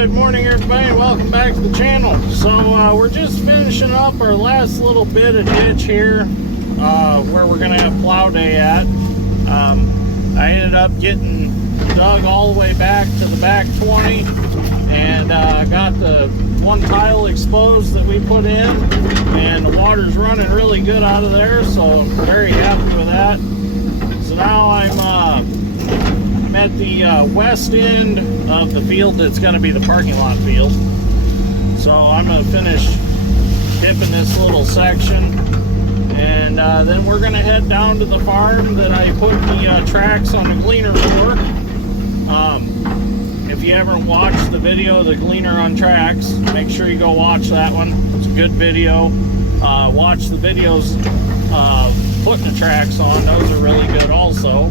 Good morning, everybody, and welcome back to the channel. So we're just finishing up our last little bit of ditch here where we're going to have plow day at. I ended up getting dug all the way back to the back 20, and I got the one tile exposed that we put in, and the water's running really good out of there, so I'm very happy with that. So now I'm at the west end of the field that's going to be the parking lot field. So I'm going to finish dipping this little section, and then we're going to head down to the farm that I put the tracks on the gleaner for. If you haven't watched the video, the gleaner on tracks, make sure you go watch that one. It's a good video. Watch the videos putting the tracks on. Those are really good also.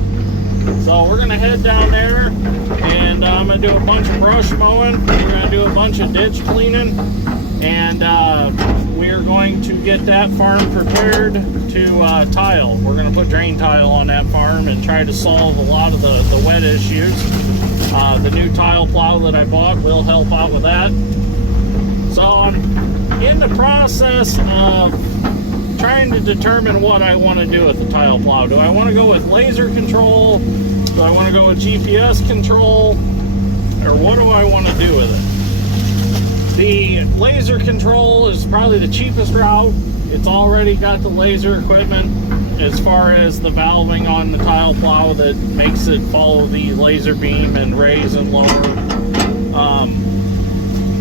So we're going to head down there, and I'm going to do a bunch of brush mowing. We're going to do a bunch of ditch cleaning, and we're going to get that farm prepared to tile. We're going to put drain tile on that farm and try to solve a lot of the wet issues. The new tile plow that I bought will help out with that. So I'm in the process of trying to determine what I want to do with the tile plow. Do I want to go with laser control? Do I want to go with GPS control? Or what do I want to do with it? The laser control is probably the cheapest route. It's already got the laser equipment as far as the valving on the tile plow that makes it follow the laser beam and raise and lower.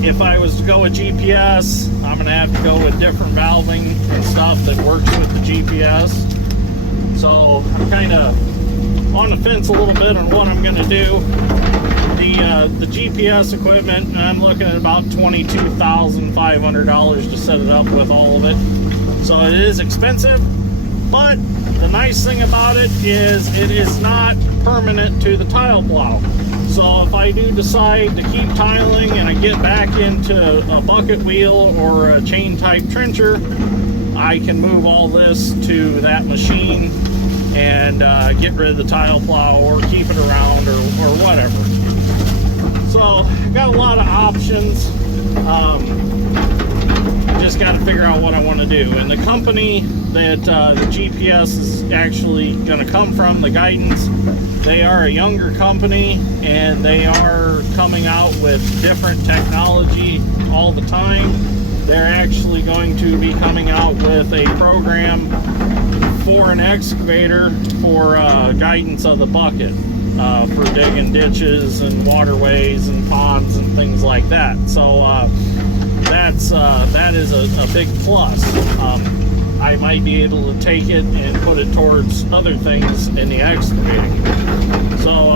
If I was to go with GPS, I'm going to have to go with different valving and stuff that works with the GPS. So I'm kind of on the fence a little bit on what I'm going to do. The GPS equipment, I'm looking at about $22,500 to set it up with all of it. So it is expensive, but the nice thing about it is not permanent to the tile plow. So if I do decide to keep tiling and I get back into a bucket wheel or a chain type trencher, I can move all this to that machine and get rid of the tile plow or keep it around or whatever. So I've got a lot of options. Just got to figure out what I want to do. And the company that the GPS is actually going to come from, the Guidance, they are a younger company, and they are coming out with different technology all the time. They're actually going to be coming out with a program for an excavator for guidance of the bucket, for digging ditches and waterways and ponds and things like that. So that is a big plus. I might be able to take it and put it towards other things in the excavating. So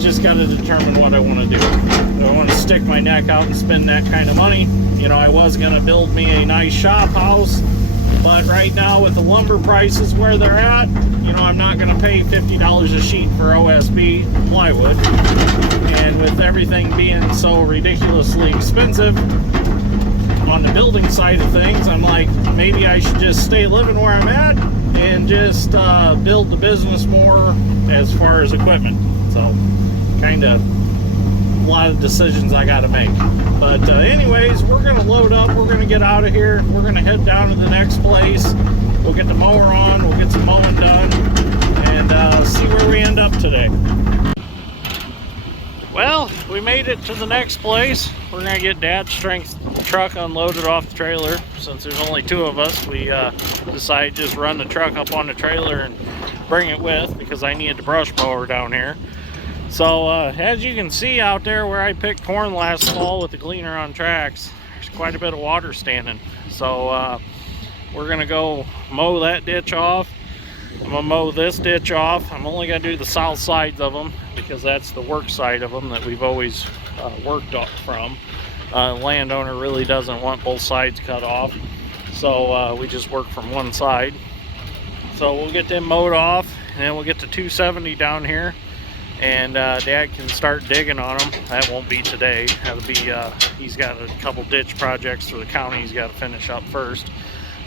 just got to determine what I want to do. Do I want to stick my neck out and spend that kind of money? You know, I was going to build me a nice shop house, but right now with the lumber prices where they're at, you know, I'm not going to pay $50 a sheet for OSB plywood. And with everything being so ridiculously expensive on the building side of things, I'm like, maybe I should just stay living where I'm at and just build the business more as far as equipment. So kind of a lot of decisions I got to make. But anyways, we're going to load up. We're going to get out of here. We're going to head down to the next place. We'll get the mower on. We'll get some mowing done and see where we end up today. Well, we made it to the next place. We're going to get Dad's strength truck unloaded off the trailer. Since there's only two of us, we decided to just run the truck up on the trailer and bring it with, because I needed the brush mower down here. So as you can see out there where I picked corn last fall with the gleaner on tracks, there's quite a bit of water standing. So we're going to go mow that ditch off. I'm going to mow this ditch off. I'm only going to do the south sides of them because that's the work side of them that we've always worked up from. Landowner really doesn't want both sides cut off, so we just work from one side. So we'll get them mowed off, and then we'll get to 270 down here, and Dad can start digging on them. That won't be today. That'll be he's got a couple ditch projects for the county he's got to finish up first.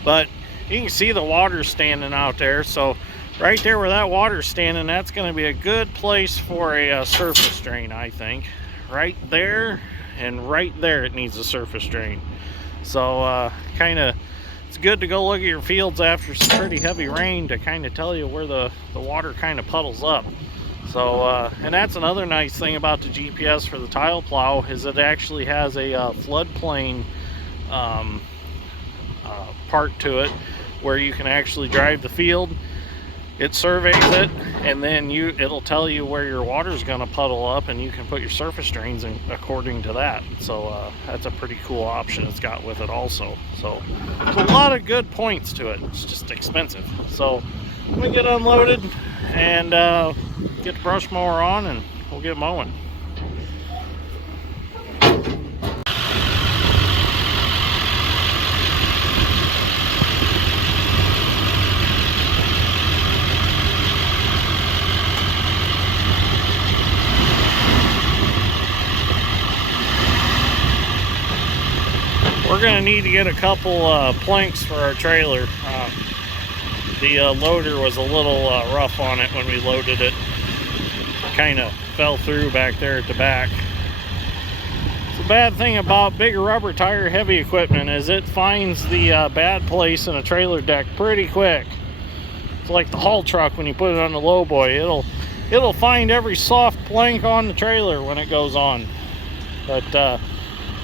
But you can see the water standing out there. So right there where that water's standing, that's going to be a good place for a surface drain, I think. right there, and right there it needs a surface drain. So kind of, it's good to go look at your fields after some pretty heavy rain to kind of tell you where the water kind of puddles up. So and that's another nice thing about the GPS for the tile plow, is it actually has a floodplain part to it where you can actually drive the field. It surveys it, and then it'll tell you where your water's going to puddle up, and you can put your surface drains in according to that. So that's a pretty cool option it's got with it also. So there's a lot of good points to it. It's just expensive. So I'm going to get unloaded and get the brush mower on, and we'll get mowing. We're going to need to get a couple planks for our trailer. The loader was a little rough on it when we loaded it. Kind of fell through back there at the back. The bad thing about big rubber tire heavy equipment is it finds the bad place in a trailer deck pretty quick. It's like the haul truck when you put it on the lowboy. It'll find every soft plank on the trailer when it goes on. But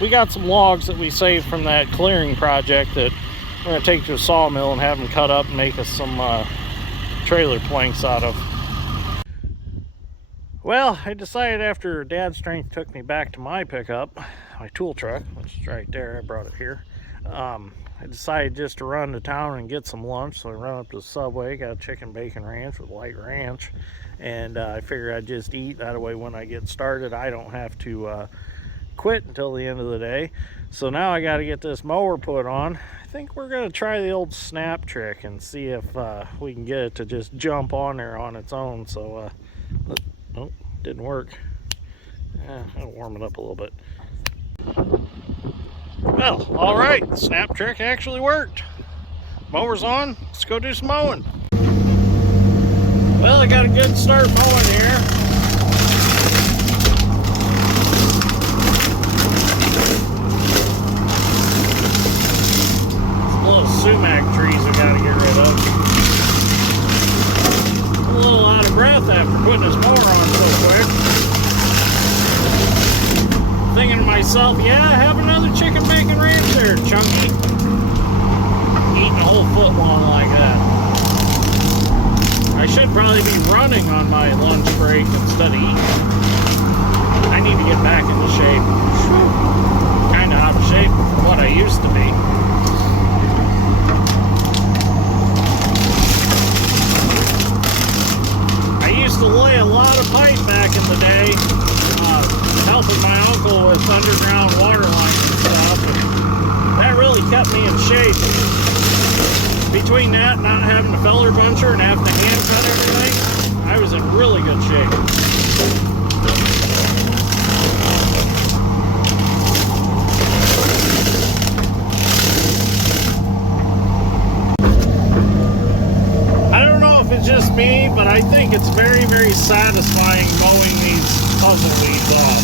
we got some logs that we saved from that clearing project that we're going to take to a sawmill and have them cut up and make us some trailer planks out of. Well, I decided after Dad's strength took me back to my pickup, my tool truck, which is right there, I brought it here. I decided just to run to town and get some lunch, so I run up to the Subway, got a chicken bacon ranch with light ranch, and I figured I'd just eat. That way when I get started, I don't have to quit until the end of the day. So now I got to get this mower put on. I think we're going to try the old snap trick and see if we can get it to just jump on there on its own. So nope, didn't work. I'll warm it up a little bit. Well, all right, the snap trick actually worked. Mower's on, let's go do some mowing. Well, I got a good start mowing here. Sumac trees I gotta get rid of. I'm a little out of breath after putting this mower on so quick. Thinking to myself, yeah, have another chicken bacon ranch there, Chunky. Eating a whole foot long like that. I should probably be running on my lunch break instead of eating. I need to get back into shape. Kind of out of shape from what I used to be. To lay a lot of pipe back in the day, helping my uncle with underground water lines and stuff, and that really kept me in shape. Between that, not having a feller buncher and having to hand cut everything, I was in really good shape. Just me, but I think it's very, very satisfying mowing these puzzle weeds off.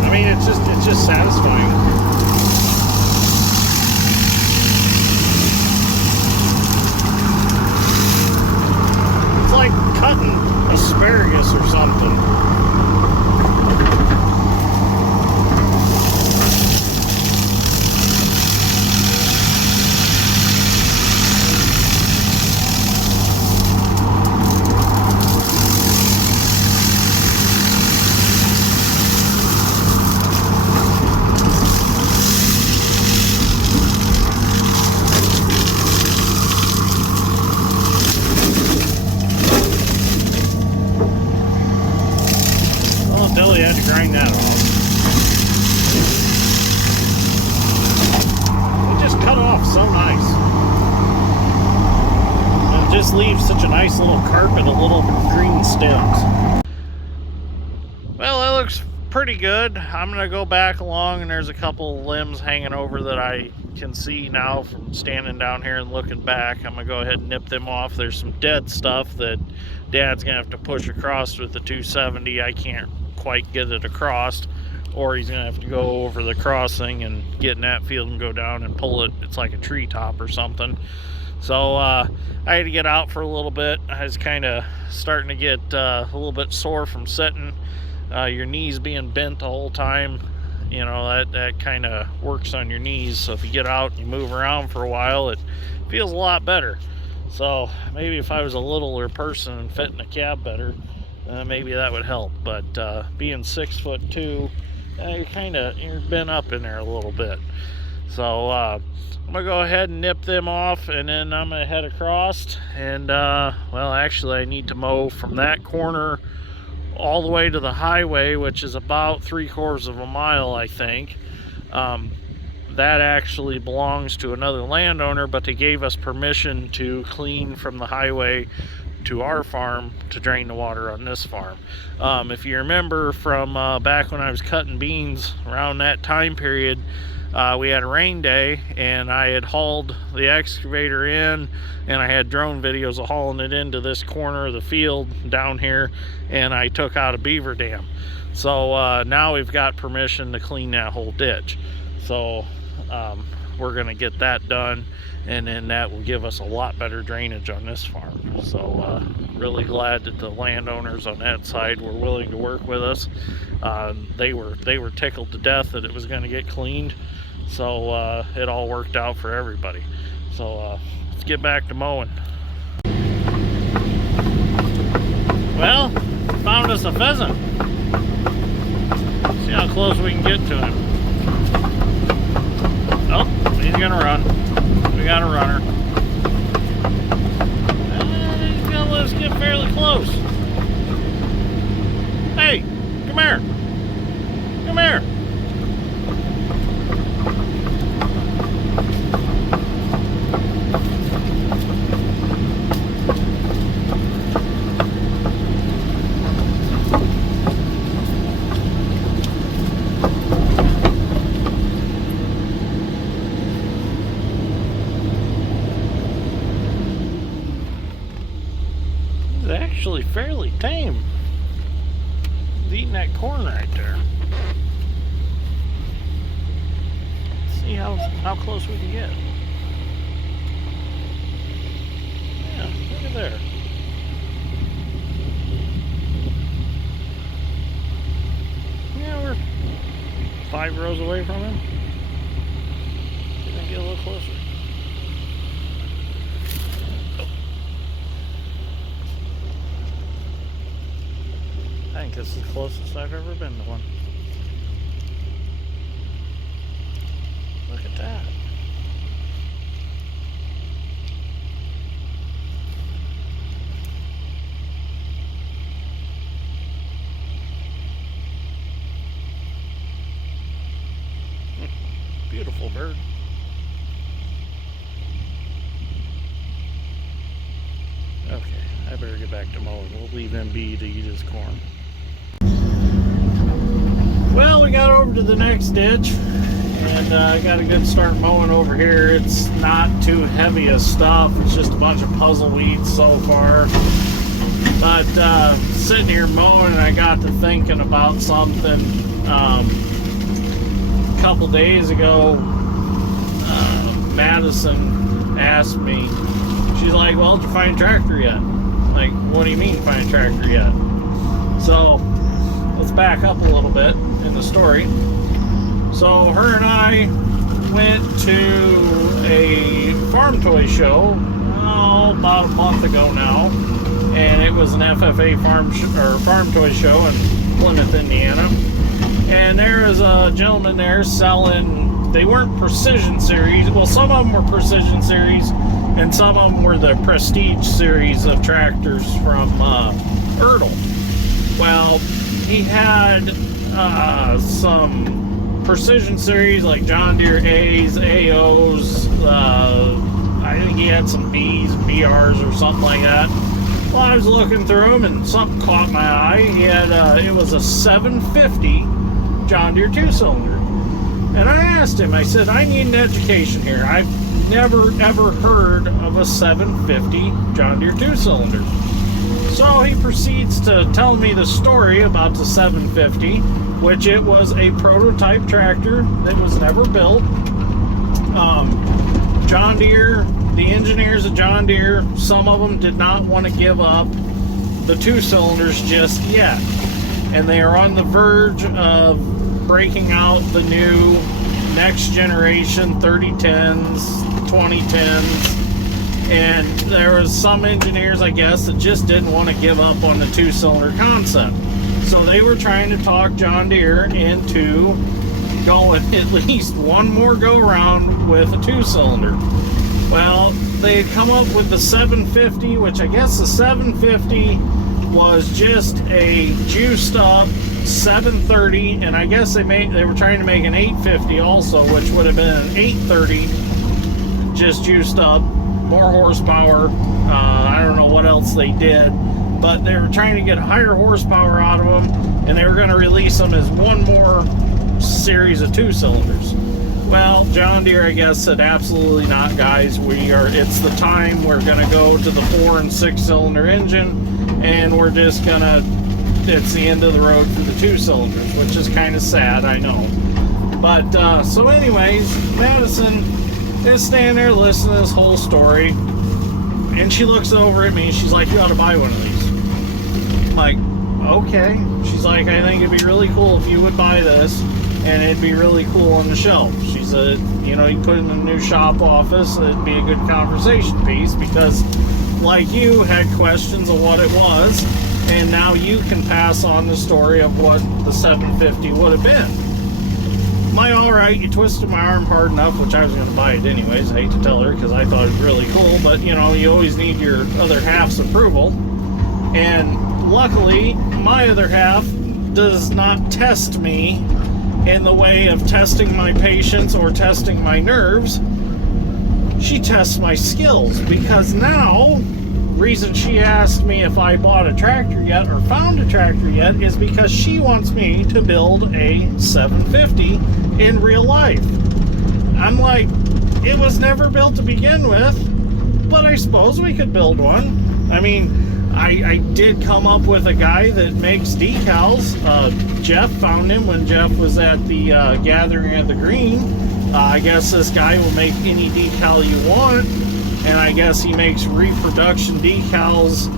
I mean, it's just satisfying. It's like cutting asparagus or something. Had to grind that off. It just cut off so nice. And it just leaves such a nice little carpet of little green stems. Well, that looks pretty good. I'm gonna go back along, and there's a couple limbs hanging over that I can see now from standing down here and looking back. I'm gonna go ahead and nip them off. There's some dead stuff that Dad's gonna have to push across with the 270. I can't quite get it across, or he's gonna have to go over the crossing and get in that field and go down and pull it. It's like a treetop or something. So I had to get out for a little bit. I was kind of starting to get a little bit sore from sitting. Your knees being bent the whole time, you know, that kind of works on your knees. So if you get out and you move around for a while, it feels a lot better. So maybe if I was a littler person and fit in a cab better, maybe that would help. But being 6'2", you're bent up in there a little bit. So I'm gonna go ahead and nip them off, and then I'm gonna head across. And well, actually I need to mow from that corner all the way to the highway, which is about 3/4 of a mile, I think. That actually belongs to another landowner, but they gave us permission to clean from the highway to our farm to drain the water on this farm. If you remember from back when I was cutting beans around that time period, we had a rain day, and I had hauled the excavator in, and I had drone videos of hauling it into this corner of the field down here, and I took out a beaver dam. So now we've got permission to clean that whole ditch. So we're gonna get that done, and then that will give us a lot better drainage on this farm. So really glad that the landowners on that side were willing to work with us. They were tickled to death that it was going to get cleaned. So it all worked out for everybody. So let's get back to mowing. Well, found us a pheasant. See how close we can get to him. Oh, he's gonna run. We got a runner. He's gonna let us get fairly close. Hey, come here. Come here. Actually fairly tame. He's eating that corn right there. Let's see how close we can get. Yeah, look at there. Yeah, we're 5 rows away from him. See if I can get a little closer. I think this is the closest I've ever been to one. Look at that. Beautiful bird. Okay, I better get back to mowing. We'll leave him be to eat his corn. Well, we got over to the next ditch, and I got a good start mowing over here. It's not too heavy of stuff. It's just a bunch of puzzle weeds so far. But sitting here mowing, I got to thinking about something. A couple days ago, Madison asked me, she's like, well, did you find a tractor yet? I'm like, what do you mean find a tractor yet? So let's back up a little bit in the story. So her and I went to a farm toy show about a month ago now, and it was an FFA farm toy show in Plymouth, Indiana. And there is a gentleman there selling, they weren't Precision Series, well, some of them were Precision Series, and some of them were the Prestige series of tractors from Ertl. Well, he had some Precision Series like John Deere A's, AO's, I think he had some B's, BR's or something like that. A lot I was looking through them, and something caught my eye. He had, it was a 750 John Deere 2-cylinder. And I asked him, I said, I need an education here. I've never, ever heard of a 750 John Deere 2-cylinder. So he proceeds to tell me the story about the 750, which it was a prototype tractor that was never built. John Deere, the engineers at John Deere, some of them did not want to give up the 2-cylinders just yet. And they are on the verge of breaking out the new next generation 3010s, 2010s. And there was some engineers, I guess, that just didn't want to give up on the 2-cylinder concept. So they were trying to talk John Deere into going at least one more go around with a 2-cylinder. Well, they had come up with the 750, which I guess the 750 was just a juiced up 730, and I guess they were trying to make an 850 also, which would have been an 830 just juiced up, more horsepower. I don't know what else they did, but they were trying to get higher horsepower out of them, and they were going to release them as one more series of 2-cylinders. Well, John Deere, I guess, said absolutely not, guys. It's the time. We're going to go to the 4- and 6-cylinder engine, and we're just going to, it's the end of the road for the 2-cylinders, which is kind of sad, I know. But, so anyways, Madison is standing there listening to this whole story, and she looks over at me, and she's like, you ought to buy one of these. I'm like, okay. She's like, I think it'd be really cool if you would buy this, and it'd be really cool on the shelf. She said, you know, you put it in a new shop office, it'd be a good conversation piece, because like you had questions of what it was, and now you can pass on the story of what the 750 would have been. My, all right, you twisted my arm hard enough, which I was going to buy it anyways. I hate to tell her because I thought it was really cool, but you know, you always need your other half's approval. And luckily, my other half does not test me in the way of testing my patience or testing my nerves. She tests my skills, because now, reason she asked me if I bought a tractor yet or found a tractor yet is because she wants me to build a 750 in real life. I'm like, it was never built to begin with, but I suppose we could build one. I mean, I did come up with a guy that makes decals. Jeff found him when Jeff was at the gathering at the green. I guess this guy will make any decal you want, and I guess he makes reproduction decals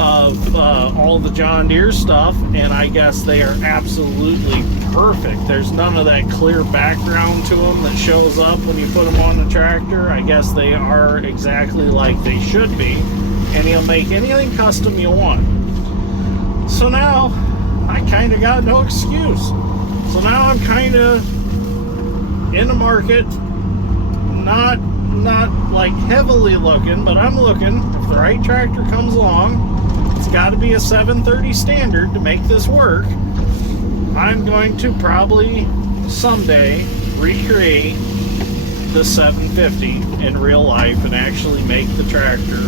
of all the John Deere stuff, and I guess they are absolutely perfect. There's none of that clear background to them that shows up when you put them on the tractor. I guess they are exactly like they should be, and he'll make anything custom you want. So now I kind of got no excuse. So now I'm kind of in the market, not like heavily looking, but I'm looking. If the right tractor comes along, it's got to be a 730 standard to make this work. I'm going to probably someday recreate the 750 in real life and actually make the tractor.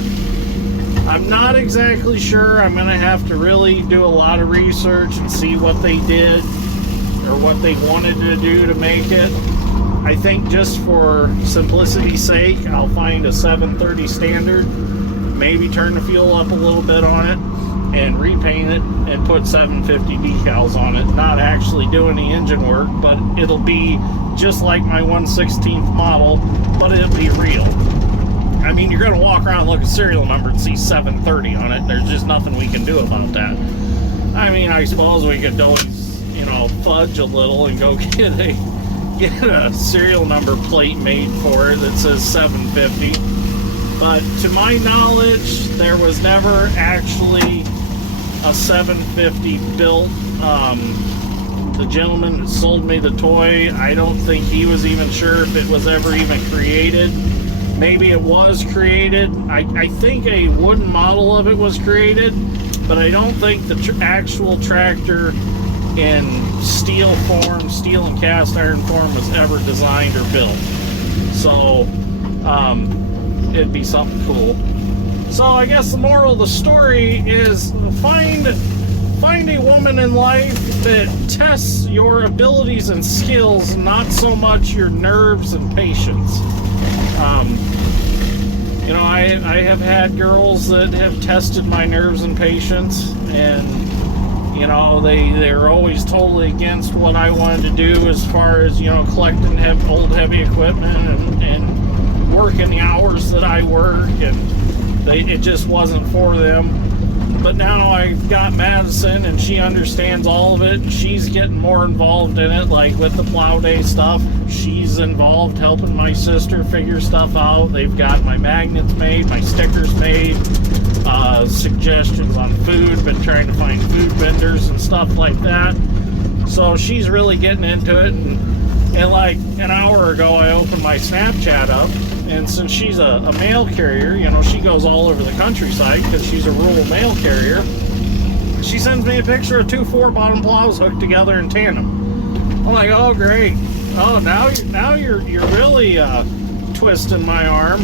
I'm not exactly sure. I'm going to have to really do a lot of research and see what they did or what they wanted to do to make it. I think just for simplicity's sake, I'll find a 730 standard, maybe turn the fuel up a little bit on it, and repaint it and put 750 decals on it. Not actually do any engine work, but it'll be just like my 1/16th model, but it'll be real. I mean, you're going to walk around and look at serial number and see 730 on it. There's just nothing we can do about that. I mean, I suppose we could always, you know, fudge a little and go get a serial number plate made for it that says 750. But to my knowledge, there was never actually a 750 built. The gentleman that sold me the toy, I don't think he was even sure if it was ever even created. Maybe it was created. I think a wooden model of it was created, but I don't think the actual tractor in steel form, steel and cast iron form, was ever designed or built. So it'd be something cool. So I guess the moral of the story is find a woman in life that tests your abilities and skills, not so much your nerves and patience. You know, I have had girls that have tested my nerves and patience, and you know, they're always totally against what I wanted to do as far as, you know, collecting old heavy equipment and working the hours that I work, and it just wasn't for them. But now I've got Madison, and she understands all of it. She's getting more involved in it, like with the plow day stuff. She's involved helping my sister figure stuff out. They've got my magnets made, my stickers made, suggestions on food. Been trying to find food vendors and stuff like that. So she's really getting into it. And like an hour ago, I opened my Snapchat up. And since she's a mail carrier, you know, she goes all over the countryside because she's a rural mail carrier. She sends me a picture of 2 4-bottom plows hooked together in tandem. I'm like, oh great. Oh, now you're really twisting my arm.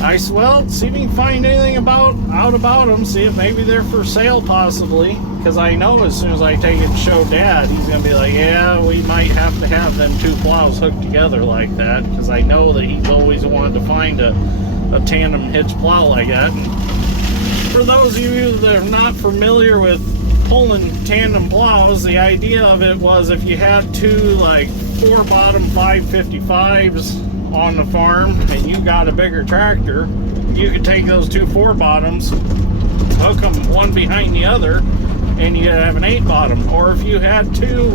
I said, well, see if you can find anything out about them. See if maybe they're for sale possibly. Because I know as soon as I take it to show Dad, he's going to be like, yeah, we might have to have them 2 plows hooked together like that. Because I know that he's always wanted to find a tandem hitch plow like that. And for those of you that are not familiar with pulling tandem plows, the idea of it was if you had 2 like 4-bottom 555s on the farm and you got a bigger tractor, you could take those 2 4-bottoms, hook them one behind the other, and you have an 8-bottom. Or if you had 2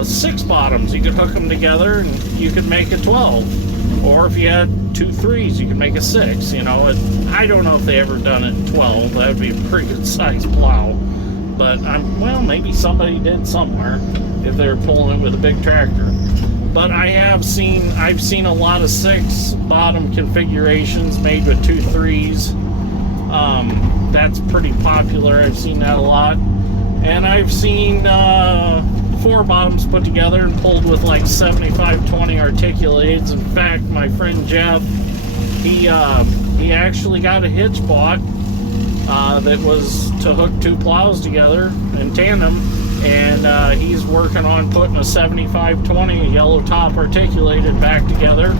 6-bottoms, you could hook them together and you could make a 12. Or if you had 2 3s, you could make a 6. You know, I don't know if they ever done it in 12. That would be a pretty good size plow. But well, maybe somebody did somewhere if they were pulling it with a big tractor. But I've seen a lot of 6-bottom configurations made with 2 3s. That's pretty popular. I've seen that a lot. And I've seen 4-bottoms put together and pulled with like 75/20 articulateds. In fact, my friend Jeff, he actually got a hitch bought that was to hook 2 plows together in tandem, and he's working on putting a 75/20 yellow top articulated back together,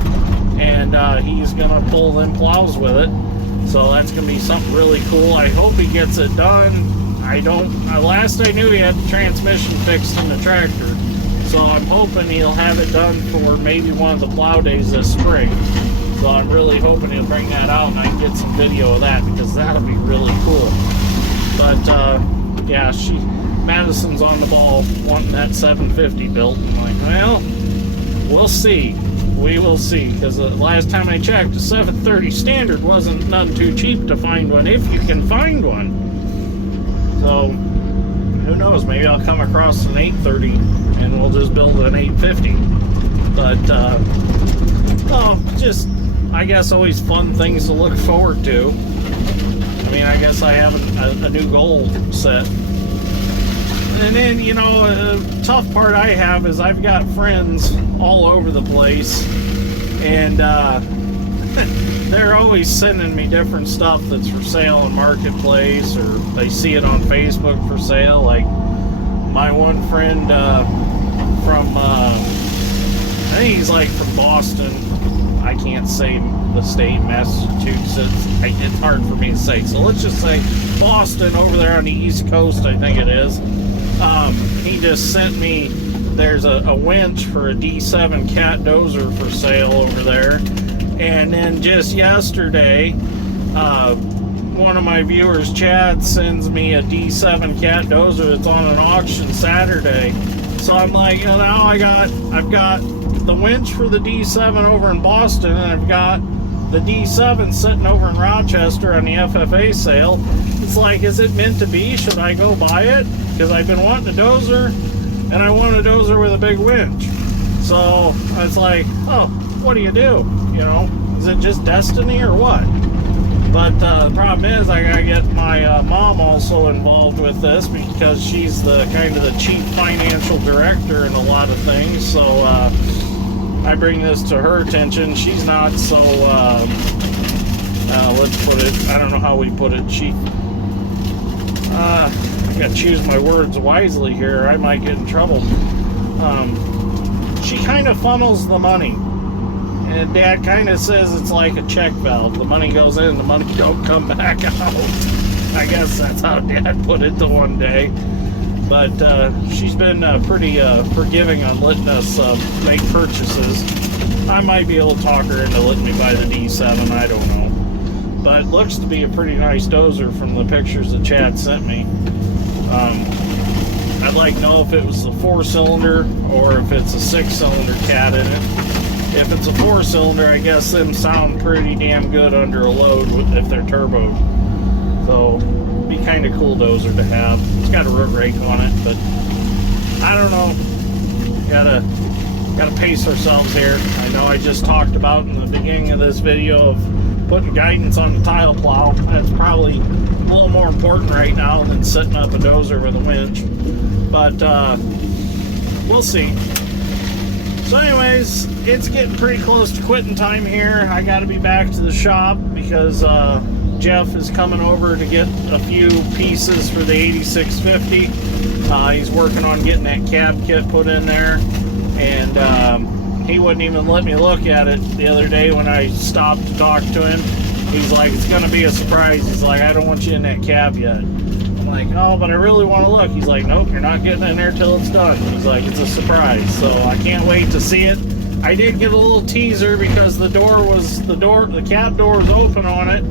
and he's gonna pull them plows with it. So that's gonna be something really cool. I hope he gets it done. Last I knew, he had the transmission fixed in the tractor, so I'm hoping he'll have it done for maybe one of the plow days this spring. So I'm really hoping he'll bring that out and I can get some video of that, because that'll be really cool. But yeah, Madison's on the ball wanting that 750 built. I'm like, well, we'll see. We will see, because the last time I checked, a 730 standard wasn't none too cheap to find one, if you can find one. So who knows, maybe I'll come across an 830 and we'll just build an 850. But just, I guess, always fun things to look forward to. I mean, I guess I have a new goal set. And then, you know, a tough part I have is I've got friends all over the place, and they're always sending me different stuff that's for sale on Marketplace, or they see it on Facebook for sale. Like my one friend from, I think he's like from Boston. I can't say the state, Massachusetts. It's hard for me to say. So let's just say Boston, over there on the East Coast, I think it is. He just sent me, there's a winch for a D7 cat dozer for sale over there. And then just yesterday, one of my viewers, Chad, sends me a D7 cat dozer that's on an auction Saturday. So I'm like, you know, now I've got the winch for the D7 over in Boston, and I've got the D7 sitting over in Rochester on the FFA sale. It's like, is it meant to be? Should I go buy it? Because I've been wanting a dozer, and I want a dozer with a big winch. So it's like, oh, what do? You know, is it just destiny or what? But the problem is, I gotta get my mom also involved with this, because she's the kind of the chief financial director in a lot of things. So I bring this to her attention. She's not so let's put it, I don't know how we put it. I gotta choose my words wisely here. I might get in trouble. She kind of funnels the money. And Dad kind of says it's like a check valve. The money goes in, the money don't come back out. I guess that's how Dad put it the one day. But she's been pretty forgiving on letting us make purchases. I might be able to talk her into letting me buy the D7, I don't know. But it looks to be a pretty nice dozer from the pictures that Chad sent me. I'd like to know if it was the 4-cylinder or if it's a 6-cylinder cat in it. If it's a 4-cylinder, I guess them sound pretty damn good under a load if they're turboed. So, be kind of cool dozer to have. It's got a root rake on it, but I don't know. Gotta pace ourselves here. I know I just talked about in the beginning of this video of putting guidance on the tile plow. That's probably a little more important right now than setting up a dozer with a winch. But we'll see. So anyways, it's getting pretty close to quitting time here. I got to be back to the shop because Jeff is coming over to get a few pieces for the 8650. He's working on getting that cab kit put in there. And he wouldn't even let me look at it the other day when I stopped to talk to him. He's like, it's going to be a surprise. He's like, I don't want you in that cab yet. I'm like, oh, but I really want to look. He's like, nope, you're not getting in there till it's done. He's like, it's a surprise. So I can't wait to see it. I did get a little teaser because the cab door was open on it,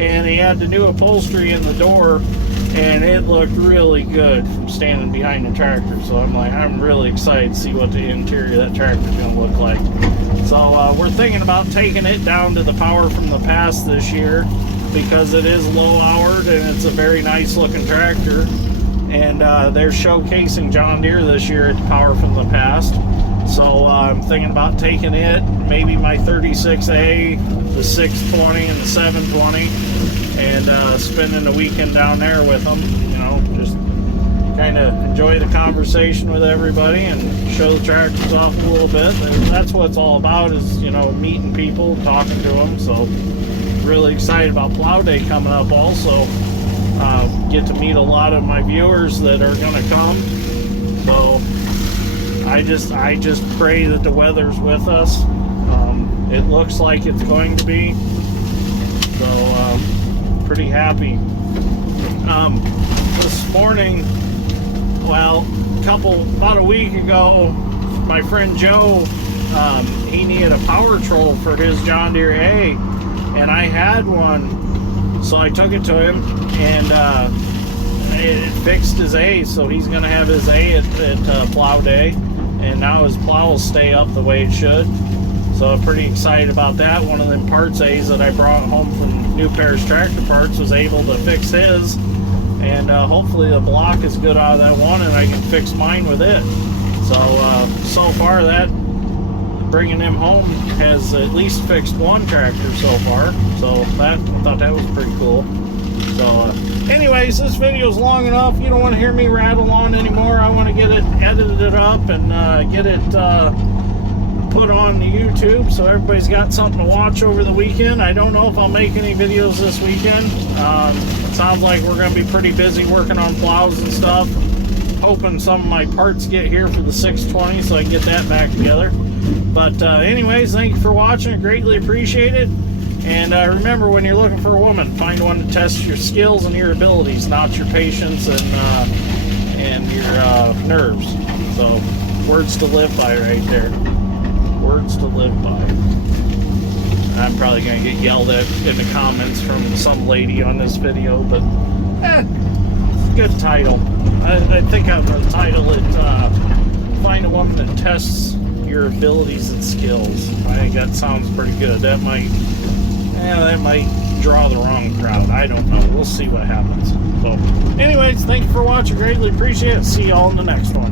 and he had the new upholstery in the door, and it looked really good from standing behind the tractor. So I'm like, I'm really excited to see what the interior of that tractor is going to look like. So we're thinking about taking it down to the Power from the Past this year because it is low houred and it's a very nice looking tractor. And they're showcasing John Deere this year at the Power from the Past. So I'm thinking about taking it, maybe my 36A, the 620 and the 720, and spending the weekend down there with them. You know, just kind of enjoy the conversation with everybody and show the tractors off a little bit. And that's what it's all about, is, you know, meeting people, talking to them. So really excited about Plow Day coming up also. Get to meet a lot of my viewers that are going to come. So I just pray that the weather's with us. It looks like it's going to be. So pretty happy. This morning, well, about a week ago, my friend Joe, he needed a power troll for his John Deere A, and I had one, so I took it to him, and it fixed his A, so he's going to have his A at Plow Day, and now his plow will stay up the way it should. So I'm pretty excited about that. One of them parts A's that I brought home from New Paris Tractor Parts was able to fix his, and hopefully the block is good out of that one and I can fix mine with it. So far that bringing him home has at least fixed one tractor so far, so I thought that was pretty cool. So anyways, this video is long enough. You don't want to hear me rattle on anymore. I want to get it edited up and get it put on the YouTube so everybody's got something to watch over the weekend. I don't know if I'll make any videos this weekend. It sounds like we're going to be pretty busy working on plows and stuff. Hoping some of my parts get here for the 620 so I can get that back together. But anyways, thank you for watching. I greatly appreciate it. And remember, when you're looking for a woman, find one to test your skills and your abilities, not your patience and your nerves. So, words to live by right there. Words to live by. I'm probably going to get yelled at in the comments from some lady on this video, but it's a good title. I think I'm going to title it Find a Woman That Tests Your Abilities and Skills. I think that sounds pretty good. That might draw the wrong crowd. I don't know. We'll see what happens. So anyways, thank you for watching. Greatly appreciate it. See y'all in the next one.